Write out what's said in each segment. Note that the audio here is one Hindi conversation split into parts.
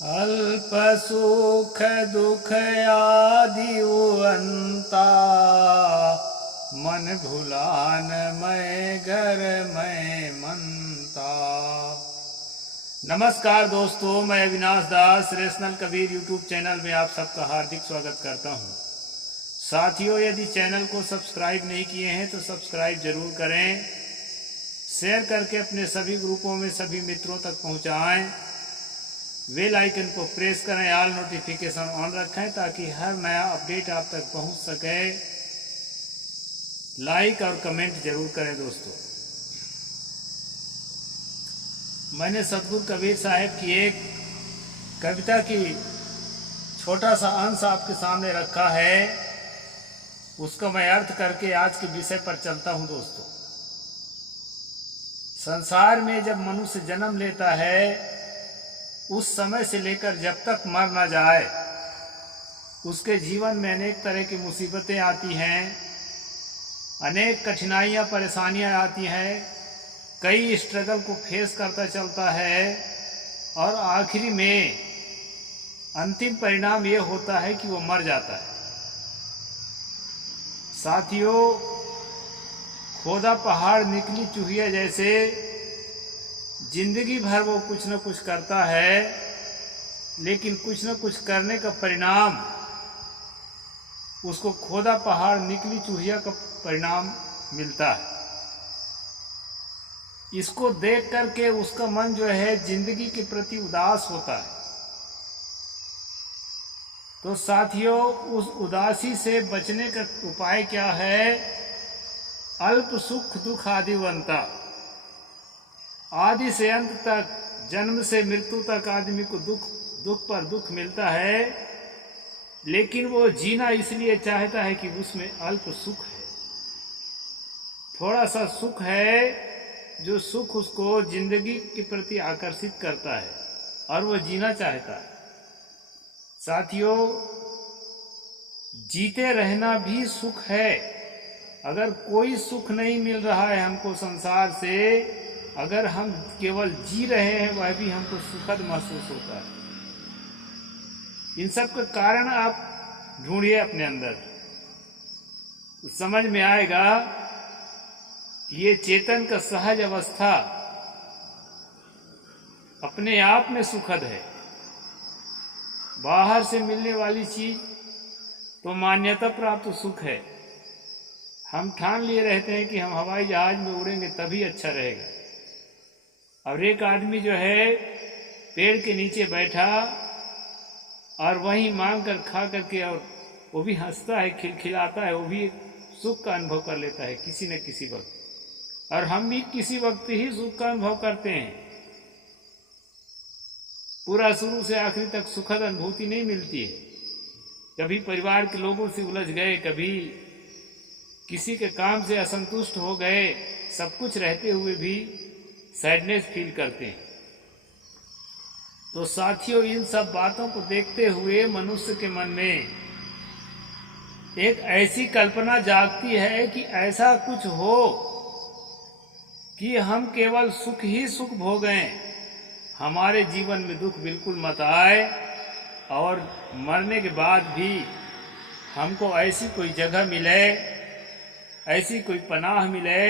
अल्प सुख दुख आदि उअंता, मन भुलान मैं घर मैं मनता। नमस्कार दोस्तों, मैं अविनाश दास रेशनल कबीर यूट्यूब चैनल में आप सबका हार्दिक स्वागत करता हूं। साथियों, यदि चैनल को सब्सक्राइब नहीं किए हैं तो सब्सक्राइब जरूर करें, शेयर करके अपने सभी ग्रुपों में सभी मित्रों तक पहुंचाएं। बेल आइकन को प्रेस करें, ऑल नोटिफिकेशन ऑन रखें ताकि हर नया अपडेट आप तक पहुंच सके। लाइक और कमेंट जरूर करें दोस्तों। मैंने सतगुरु कबीर साहब की एक कविता की छोटा सा अंश आपके सामने रखा है, उसको मैं अर्थ करके आज के विषय पर चलता हूं दोस्तों। संसार में जब मनुष्य जन्म लेता है, उस समय से लेकर जब तक मर न जाए, उसके जीवन में अनेक तरह की मुसीबतें आती हैं, अनेक कठिनाइयां परेशानियां आती हैं, कई स्ट्रगल को फेस करता चलता है और आखिरी में अंतिम परिणाम ये होता है कि वो मर जाता है। साथियों, खोदा पहाड़ निकली चूहिया जैसे जिंदगी भर वो कुछ न कुछ करता है, लेकिन कुछ न कुछ करने का परिणाम उसको खोदा पहाड़ निकली चूहिया का परिणाम मिलता है। इसको देख करके उसका मन जो है जिंदगी के प्रति उदास होता है। तो साथियों, उस उदासी से बचने का उपाय क्या है? अल्प सुख दुख आदि बनता। आदि से अंत तक, जन्म से मृत्यु तक आदमी को दुख पर दुख मिलता है, लेकिन वो जीना इसलिए चाहता है कि उसमें अल्प सुख है, थोड़ा सा सुख है, जो सुख उसको जिंदगी के प्रति आकर्षित करता है और वो जीना चाहता है। साथियों, जीते रहना भी सुख है। अगर कोई सुख नहीं मिल रहा है हमको संसार से, अगर हम केवल जी रहे हैं, वह भी हमको सुखद महसूस होता है। इन सब का कारण आप ढूंढिए अपने अंदर, तो समझ में आएगा। ये चेतन का सहज अवस्था अपने आप में सुखद है। बाहर से मिलने वाली चीज तो मान्यता प्राप्त सुख है। हम ठान लिए रहते हैं कि हम हवाई जहाज में उड़ेंगे तभी अच्छा रहेगा, और एक आदमी जो है पेड़ के नीचे बैठा और वहीं मांग कर खा करके, और वो भी हंसता है, खिलखिलाता है, वो भी सुख का अनुभव कर लेता है किसी न किसी वक्त। और हम भी किसी वक्त ही सुख का अनुभव करते हैं। पूरा शुरू से आखिरी तक सुखद अनुभूति नहीं मिलती है। कभी परिवार के लोगों से उलझ गए, कभी किसी के काम से असंतुष्ट हो गए, सब कुछ रहते हुए भी सैडनेस फील करते हैं। तो साथियों, इन सब बातों को देखते हुए मनुष्य के मन में एक ऐसी कल्पना जागती है कि ऐसा कुछ हो कि हम केवल सुख ही सुख भोगें, हमारे जीवन में दुख बिल्कुल मत आए, और मरने के बाद भी हमको ऐसी कोई जगह मिले, ऐसी कोई पनाह मिले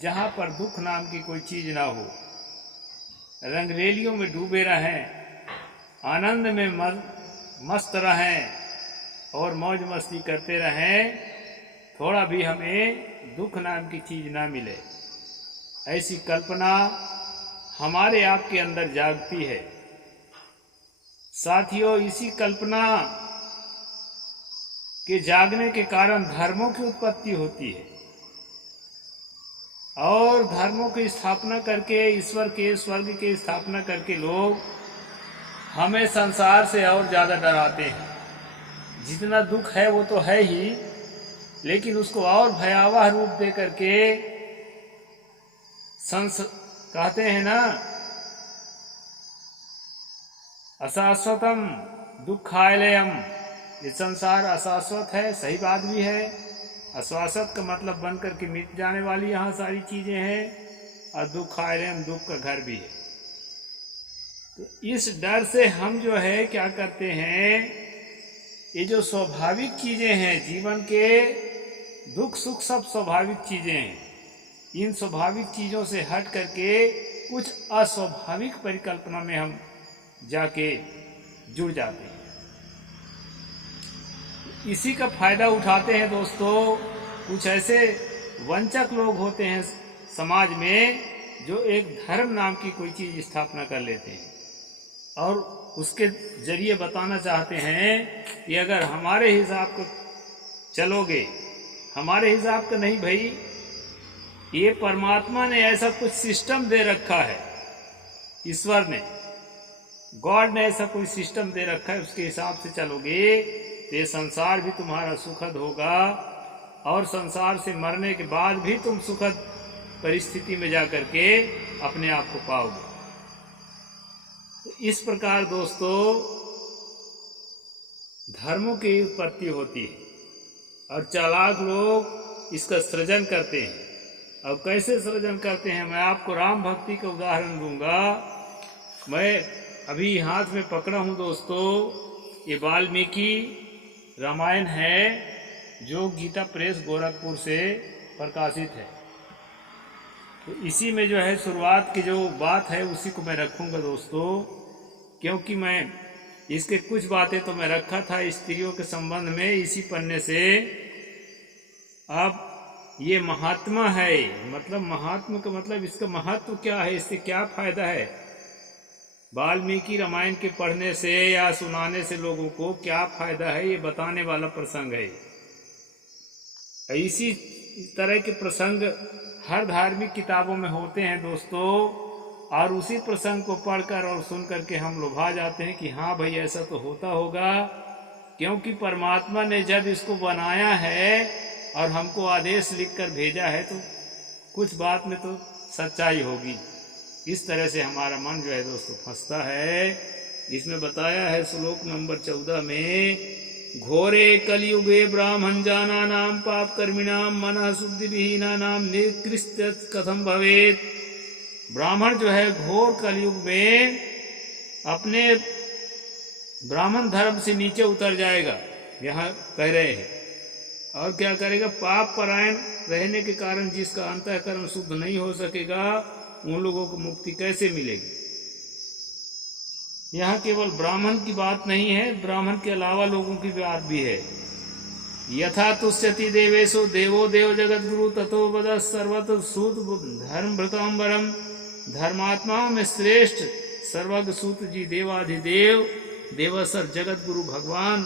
जहां पर दुख नाम की कोई चीज ना हो। रंगरेलियों में डूबे रहें, आनंद में मस्त रहें और मौज मस्ती करते रहें, थोड़ा भी हमें दुख नाम की चीज ना मिले, ऐसी कल्पना हमारे आपके अंदर जागती है। साथियों, इसी कल्पना के जागने के कारण धर्मों की उत्पत्ति होती है, और धर्मों की स्थापना करके, ईश्वर के स्वर्ग की स्थापना करके लोग हमें संसार से और ज्यादा डराते हैं। जितना दुख है वो तो है ही, लेकिन उसको और भयावह रूप दे करके कहते हैं ना, अशाश्वतम दुखालयम। ये संसार अशाश्वत है, सही बात भी है। अशाश्वत का मतलब बन करके मिट जाने वाली यहाँ सारी चीजें हैं, और दुखालयम दुख का घर भी है। इस डर से हम जो है क्या करते हैं, ये जो स्वाभाविक चीजें हैं जीवन के, दुख सुख सब स्वाभाविक चीजें हैं, इन स्वाभाविक चीजों से हट करके कुछ अस्वाभाविक परिकल्पना में हम जाके जुड़ जाते हैं। इसी का फायदा उठाते हैं दोस्तों कुछ ऐसे वंचक लोग होते हैं समाज में, जो एक धर्म नाम की कोई चीज स्थापना कर लेते हैं और उसके जरिए बताना चाहते हैं कि अगर हमारे हिसाब को चलोगे, हमारे हिसाब का नहीं भाई, ये परमात्मा ने ऐसा कुछ सिस्टम दे रखा है, ईश्वर ने, गॉड ने ऐसा कोई सिस्टम दे रखा है, उसके हिसाब से चलोगे तो ये संसार भी तुम्हारा सुखद होगा और संसार से मरने के बाद भी तुम सुखद परिस्थिति में जाकर के अपने आप को पाओगे। तो इस प्रकार दोस्तों धर्मों की उत्पत्ति होती है और चालाक लोग इसका सृजन करते हैं। अब कैसे सृजन करते हैं, मैं आपको राम भक्ति का उदाहरण दूंगा। मैं अभी हाथ में पकड़ा हूं दोस्तों, ये वाल्मीकि रामायण है जो गीता प्रेस गोरखपुर से प्रकाशित है। तो इसी में जो है शुरुआत की जो बात है उसी को मैं रखूंगा दोस्तों, क्योंकि मैं इसके कुछ बातें तो मैं रखा था स्त्रियों के संबंध में इसी पन्ने से। अब ये महात्मा है, मतलब महात्मा का मतलब इसका महत्व क्या है, इससे क्या फायदा है, वाल्मीकि रामायण के पढ़ने से या सुनाने से लोगों को क्या फायदा है, ये बताने वाला प्रसंग है। इसी तरह के प्रसंग हर धार्मिक किताबों में होते हैं दोस्तों, और उसी प्रसंग को पढ़कर और सुन करके हम लोभा जाते हैं कि हाँ भाई ऐसा तो होता होगा, क्योंकि परमात्मा ने जब इसको बनाया है और हमको आदेश लिखकर भेजा है तो कुछ बात में तो सच्चाई होगी। इस तरह से हमारा मन जो है दोस्तों फंसता है। इसमें बताया है श्लोक नंबर 14 में, घोरे कलयुगे ब्राह्मण जाना नाम पाप कर्मिणाम मनः शुद्धि विहीना नाम निकृष्ट कथम भवेत। ब्राह्मण जो है घोर कलयुग में अपने ब्राह्मण धर्म से नीचे उतर जाएगा, यहाँ कह रहे हैं, और क्या करेगा, पाप परायण रहने के कारण जिसका अंतःकरण शुद्ध नहीं हो सकेगा, उन लोगों को मुक्ति कैसे मिलेगी। यहाँ केवल ब्राह्मण की बात नहीं है, ब्राह्मण के अलावा लोगों की बात भी है। यथा तुष्यति देवेशो देवो देव जगत गुरु तथो वद सर्वत सूत धर्म भृतांबरम। धर्मात्माओं में श्रेष्ठ सर्वज्ञ सूत जी देवाधिदेव देवसर जगत गुरु भगवान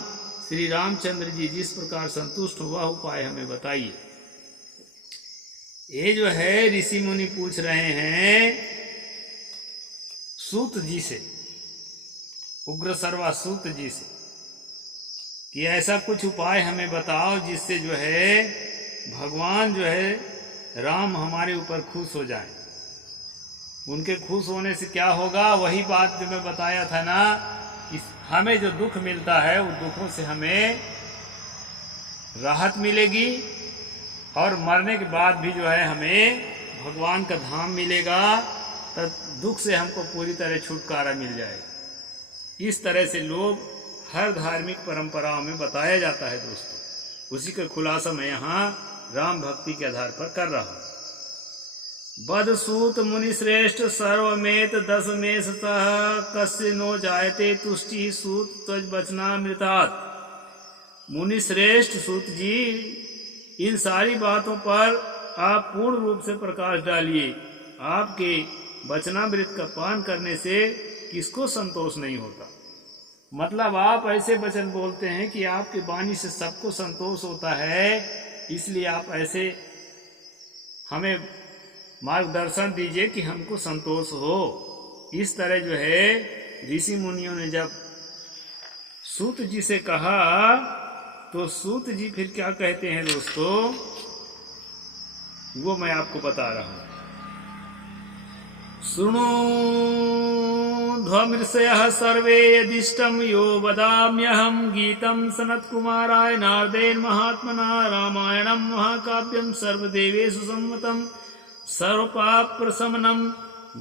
श्री रामचंद्र जी जिस प्रकार संतुष्ट हुआ उपाय हमें बताइए। ये जो है ऋषि मुनि पूछ रहे हैं सूत जी से, उग्र सर्वा सूत जी से, कि ऐसा कुछ उपाय हमें बताओ जिससे जो है भगवान जो है राम हमारे ऊपर खुश हो जाए। उनके खुश होने से क्या होगा, वही बात जो मैं बताया था ना, कि हमें जो दुख मिलता है उन दुखों से हमें राहत मिलेगी और मरने के बाद भी जो है हमें भगवान का धाम मिलेगा, तब दुख से हमको पूरी तरह छुटकारा मिल जाएगा। इस तरह से लोग हर धार्मिक परंपराओं में बताया जाता है दोस्तों, उसी का खुलासा मैं यहाँ राम भक्ति के आधार पर कर रहा हूँ। बदसूत मुनि श्रेष्ठ सर्वमेत दस में सतः कस्य नो जायते तुष्टि सूत त्वज वचनामृतात्। मुनि श्रेष्ठ सूत जी, इन सारी बातों पर आप पूर्ण रूप से प्रकाश डालिए। आपके वचनामृत का पान करने से किसको संतोष नहीं होता। मतलब आप ऐसे वचन बोलते हैं कि आपके वाणी से सबको संतोष होता है, इसलिए आप ऐसे हमें मार्गदर्शन दीजिए कि हमको संतोष हो। इस तरह जो है ऋषि मुनियों ने जब सूत जी से कहा, तो सूत जी फिर क्या कहते हैं दोस्तों, वो मैं आपको बता रहा हूं। सुनो ध्वमृषयः सर्वे यदिष्टं यो वदाम्यहं गीतं सनत्कुमाराय नारदेन महात्मना रामायणं महाकाव्यं सर्वदेवेषु सम्मतं सर्वपाप प्रशमनम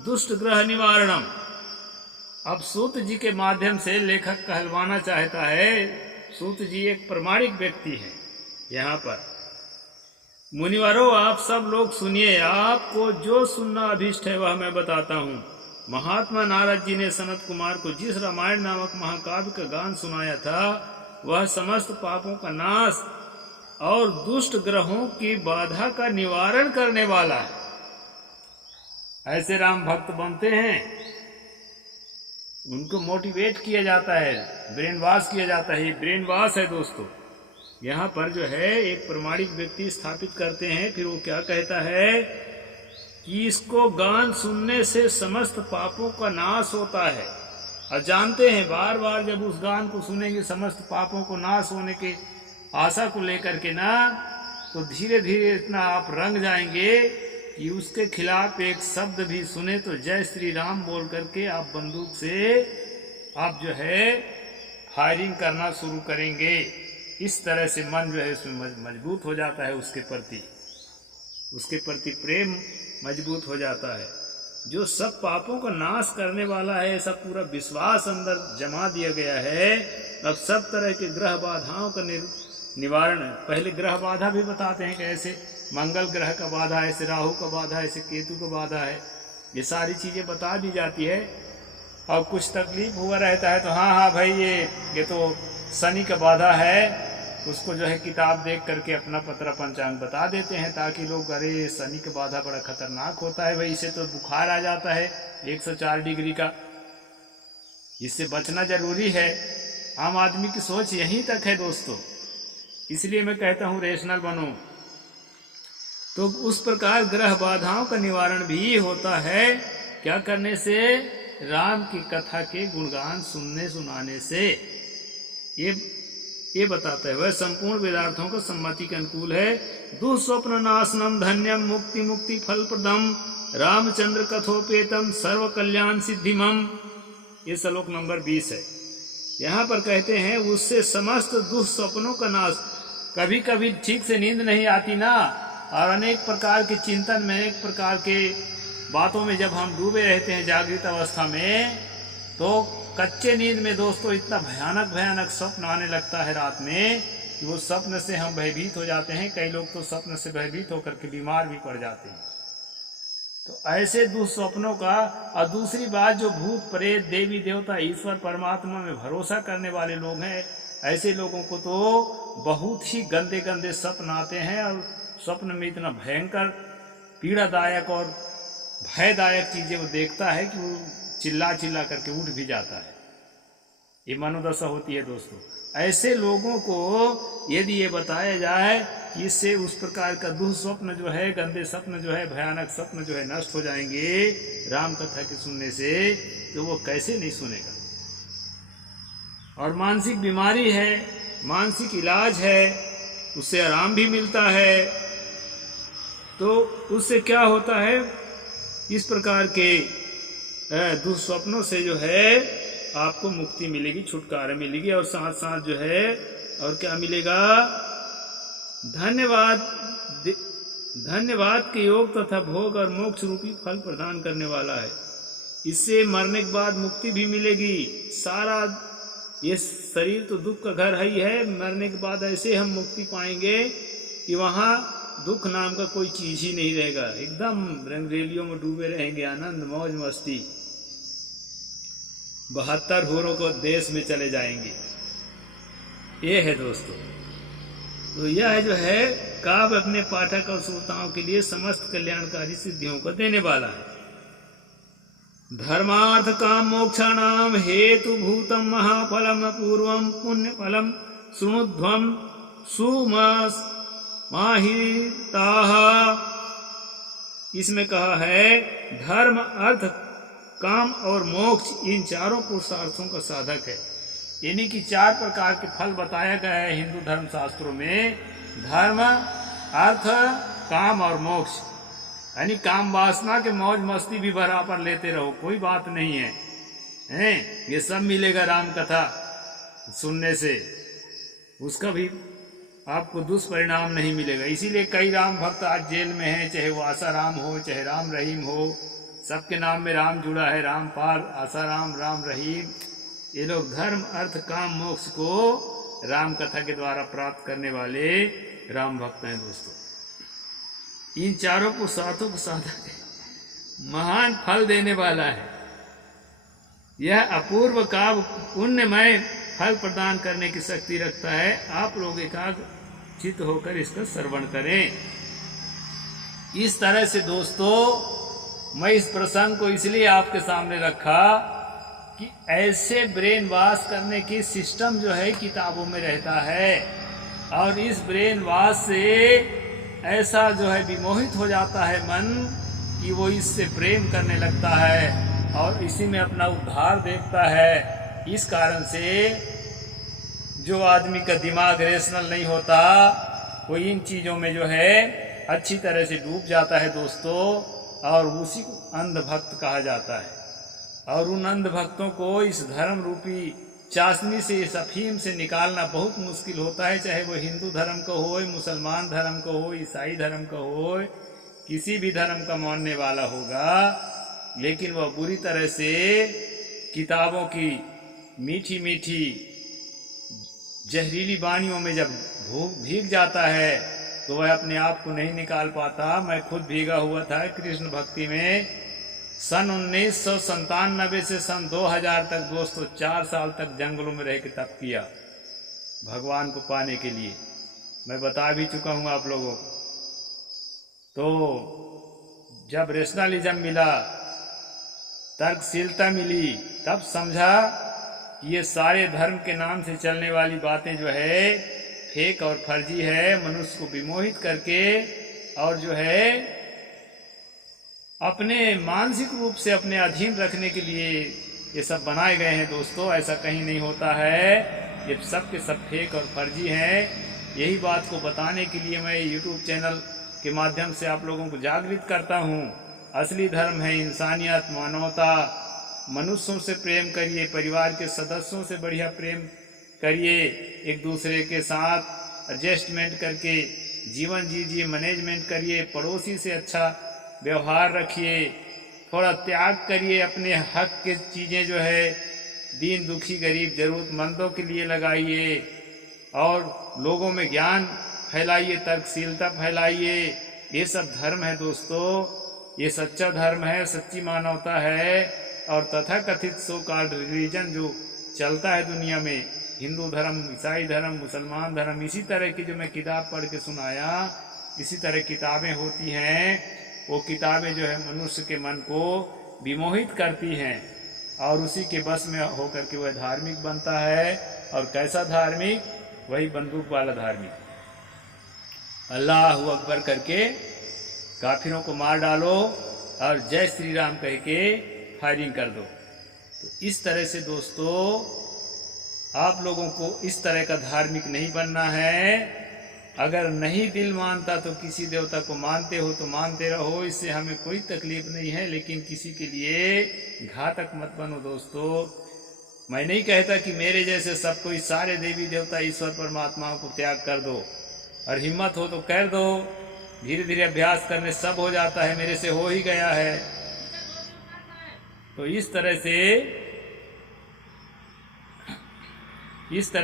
दुष्ट ग्रह निवारणम। अब सूत जी के माध्यम से लेखक कहलवाना चाहता है, सूत जी एक प्रामाणिक व्यक्ति है। यहाँ पर मुनिवरों, आप सब लोग सुनिए, आपको जो सुनना अभीष्ट है वह मैं बताता हूँ। महात्मा नारद जी ने सनत कुमार को जिस रामायण नामक महाकाव्य का गान सुनाया था, वह समस्त पापों का नाश और दुष्ट ग्रहों की बाधा का निवारण करने वाला है। ऐसे राम भक्त बनते हैं, उनको मोटिवेट किया जाता है, ब्रेन वॉश किया जाता है। ये ब्रेन वॉश है दोस्तों। यहाँ पर जो है एक प्रामाणिक व्यक्ति स्थापित करते हैं, फिर वो क्या कहता है कि इसको गान सुनने से समस्त पापों का नाश होता है। और जानते हैं, बार बार जब उस गान को सुनेंगे समस्त पापों को नाश होने के आशा को लेकर के ना, तो धीरे धीरे इतना आप रंग जाएंगे कि उसके खिलाफ एक शब्द भी सुने तो जय श्री राम बोल करके आप बंदूक से आप जो है फायरिंग करना शुरू करेंगे। इस तरह से मन जो है उसमें मजबूत हो जाता है, उसके प्रति प्रेम मजबूत हो जाता है। जो सब पापों का नाश करने वाला है, ऐसा पूरा विश्वास अंदर जमा दिया गया है। अब सब तरह के ग्रह बाधाओं का निवारण, पहले ग्रह बाधा भी बताते हैं कि ऐसे मंगल ग्रह का बाधा है, ऐसे राहु का बाधा है, ऐसे केतु का बाधा है, ये सारी चीजें बता दी जाती है। और कुछ तकलीफ हुआ रहता है तो हाँ भाई ये तो शनि का बाधा है, उसको जो है किताब देख करके अपना पत्र पंचांग बता देते हैं, ताकि लोग, अरे शनि का बाधा बड़ा खतरनाक होता है भाई, इसे तो बुखार आ जाता है 104 डिग्री का, इससे बचना जरूरी है। आम आदमी की सोच यहीं तक है दोस्तों, इसलिए मैं कहता हूँ रेशनल बनो। तो उस प्रकार ग्रह बाधाओं का निवारण भी होता है, क्या करने से? राम की कथा के गुणगान सुनने सुनाने से। ये बताता है, वह संपूर्ण वेदार्थों को सम्मति के अनुकूल है। दुस्वप्न नाशनम धन्यम मुक्ति मुक्ति फल प्रदम रामचंद्र कथोपेतम सर्व कल्याण सिद्धिमम। ये श्लोक नंबर 20 है। यहाँ पर कहते हैं उससे समस्त दुस्वप्नों का नाश। कभी कभी ठीक से नींद नहीं आती ना, और अनेक प्रकार के चिंतन में, अनेक प्रकार के बातों में जब हम डूबे रहते हैं जागृत अवस्था में, तो कच्चे नींद में दोस्तों इतना भयानक भयानक स्वप्न आने लगता है रात में कि वो स्वप्न से हम भयभीत हो जाते हैं। कई लोग तो स्वप्न से भयभीत होकर के बीमार भी पड़ जाते हैं। तो ऐसे दुस्वप्नों का, और दूसरी बात, जो भूत प्रेत देवी देवता ईश्वर परमात्मा में भरोसा करने वाले लोग हैं, ऐसे लोगों को तो बहुत ही गंदे गंदे स्वप्न आते हैं, और स्वप्न में इतना भयंकर पीड़ादायक और भयदायक चीजें वो देखता है कि वो चिल्ला चिल्ला करके उठ भी जाता है। ये मनोदशा होती है दोस्तों। ऐसे लोगों को यदि ये बताया जाए कि इससे उस प्रकार का दुस्वप्न जो है, गंदे स्वप्न जो है, भयानक स्वप्न जो है नष्ट हो जाएंगे राम कथा के सुनने से, तो वो कैसे नहीं सुनेगा। और मानसिक बीमारी है, मानसिक इलाज है, उससे आराम भी मिलता है। तो उससे क्या होता है, इस प्रकार के दुस्वप्नों से जो है आपको मुक्ति मिलेगी, छुटकारा मिलेगी, और साथ साथ जो है और क्या मिलेगा, धन्यवाद के योग तथा भोग और मोक्ष रूपी फल प्रदान करने वाला है। इससे मरने के बाद मुक्ति भी मिलेगी। सारा ये शरीर तो दुख का घर ही है, मरने के बाद ऐसे हम मुक्ति पाएंगे कि वहाँ दुख नाम का कोई चीज ही नहीं रहेगा। एकदम रंगरेलियों में डूबे रहेंगे, आनंद मौज मस्ती, 72 होरों को देश में चले जाएंगे। ये है दोस्तों। तो यह जो है काव्य अपने पाठक और श्रोताओं के लिए समस्त कल्याणकारी सिद्धियों को देने वाला है। धर्मार्थ काम मोक्षाणाम हेतु भूतम महाफलम पूर्वम पुण्य फलम शृणुध्वम सुमस माहिताः। इसमें कहा है धर्म, अर्थ, काम और मोक्ष इन चारों पुरुषार्थों का साधक है। यानी कि 4 प्रकार के फल बताया गया है हिंदू धर्म शास्त्रों में। धर्म, अर्थ, काम और मोक्ष। यानी काम वासना के मौज मस्ती भी बराबर लेते रहो, कोई बात नहीं है, हैं? ये सब मिलेगा राम कथा सुनने से, उसका भी आपको दुष्परिणाम नहीं मिलेगा। इसीलिए कई राम भक्त आज जेल में हैं, चाहे वो आसाराम हो, चाहे राम रहीम हो, सबके नाम में राम जुड़ा है, रामपाल, आसाराम, राम रहीम। ये लोग धर्म अर्थ काम मोक्ष को राम कथा के द्वारा प्राप्त करने वाले राम भक्त हैं दोस्तों। इन चारों पुरुषार्थों को साधक महान फल देने वाला है। यह अपूर्व काव्य पुण्यमय फल प्रदान करने की शक्ति रखता है। आप लोग एकाग्र चित्त होकर इसका श्रवण करें। इस तरह से दोस्तों मैं इस प्रसंग को इसलिए आपके सामने रखा कि ऐसे ब्रेन वॉश करने की सिस्टम जो है किताबों में रहता है, और इस ब्रेन वॉश से ऐसा जो है विमोहित हो जाता है मन कि वो इससे प्रेम करने लगता है और इसी में अपना उद्धार देखता है। इस कारण से जो आदमी का दिमाग रेशनल नहीं होता वो इन चीज़ों में जो है अच्छी तरह से डूब जाता है दोस्तों, और उसी को अंधभक्त कहा जाता है। और उन अंधभक्तों को इस धर्म रूपी चाशनी से, इस अफीम से निकालना बहुत मुश्किल होता है। चाहे वो हिंदू धर्म का हो, मुसलमान धर्म का हो, ईसाई धर्म का हो, किसी भी धर्म का मानने वाला होगा, लेकिन वह बुरी तरह से किताबों की मीठी मीठी जहरीली वाणियों में जब भीग जाता है तो वह अपने आप को नहीं निकाल पाता। मैं खुद भीगा हुआ था कृष्ण भक्ति में। सन 1997 से सन 2000 तक दोस्तों 4 साल तक जंगलों में रह के तप किया भगवान को पाने के लिए। मैं बता भी चुका हूँ आप लोगों को। तो जब रेशनलिज्म मिला, तर्कशीलता मिली, तब समझा कि ये सारे धर्म के नाम से चलने वाली बातें जो है फेक और फर्जी है, मनुष्य को विमोहित करके और जो है अपने मानसिक रूप से अपने अधीन रखने के लिए ये सब बनाए गए हैं दोस्तों। ऐसा कहीं नहीं होता है, ये सब के सब फेक और फर्जी हैं। यही बात को बताने के लिए मैं यूट्यूब चैनल के माध्यम से आप लोगों को जागृत करता हूँ। असली धर्म है इंसानियत, मानवता। मनुष्यों से प्रेम करिए, परिवार के सदस्यों से बढ़िया प्रेम करिए, एक दूसरे के साथ एडजस्टमेंट करके जीवन जीजिए, मैनेजमेंट करिए, पड़ोसी से अच्छा व्यवहार रखिए, थोड़ा त्याग करिए, अपने हक के चीज़ें जो है दीन दुखी गरीब जरूरतमंदों के लिए लगाइए, और लोगों में ज्ञान फैलाइए, तर्कशीलता फैलाइए। ये सब धर्म है दोस्तों, ये सच्चा धर्म है, सच्ची मानवता है। और तथाकथित सो कॉल्ड रिलीजन जो चलता है दुनिया में, हिंदू धर्म, ईसाई धर्म, मुसलमान धर्म, इसी तरह की जो मैं किताब पढ़ के सुनाया, इसी तरह किताबें होती हैं। वो किताबें जो है मनुष्य के मन को विमोहित करती हैं और उसी के बस में होकर के वह धार्मिक बनता है। और कैसा धार्मिक? वही बंदूक वाला धार्मिक। अल्लाह अकबर करके काफिरों को मार डालो और जय श्री राम कह के फायरिंग कर दो। तो इस तरह से दोस्तों आप लोगों को इस तरह का धार्मिक नहीं बनना है। अगर नहीं दिल मानता तो किसी देवता को मानते हो तो मानते रहो, इससे हमें कोई तकलीफ नहीं है, लेकिन किसी के लिए घातक मत बनो दोस्तों। मैं नहीं कहता कि मेरे जैसे सब कोई सारे देवी देवता ईश्वर परमात्माओं को त्याग कर दो, और हिम्मत हो तो कर दो। धीरे धीरे अभ्यास करने सब हो जाता है, मेरे से हो ही गया है। तो इस तरह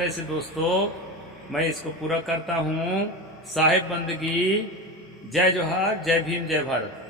से दोस्तों मैं इसको पूरा करता हूँ। साहिब बंदगी। जय जोहार, जय भीम, जय भारत।